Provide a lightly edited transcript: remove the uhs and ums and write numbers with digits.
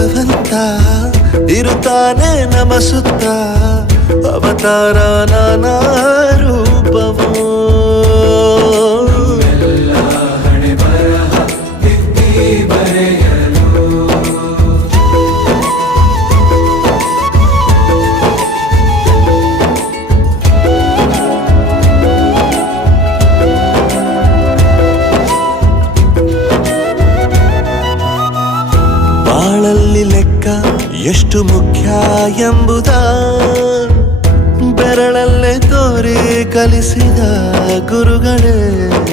ಭಗವಂತ ಇರುತ್ತಾನೆ ನಮ ಸುತ್ತ ಅವತಾರ ನಾನಾ ರೂಪವೋ ಬಾಳಲ್ಲಿ ಲೆಕ್ಕ ಎಷ್ಟು ಮುಖ್ಯ ಎಂಬುದ ಬೆರಳಲ್ಲೇ ತೋರಿ ಕಲಿಸಿದ ಗುರುಗಳೇ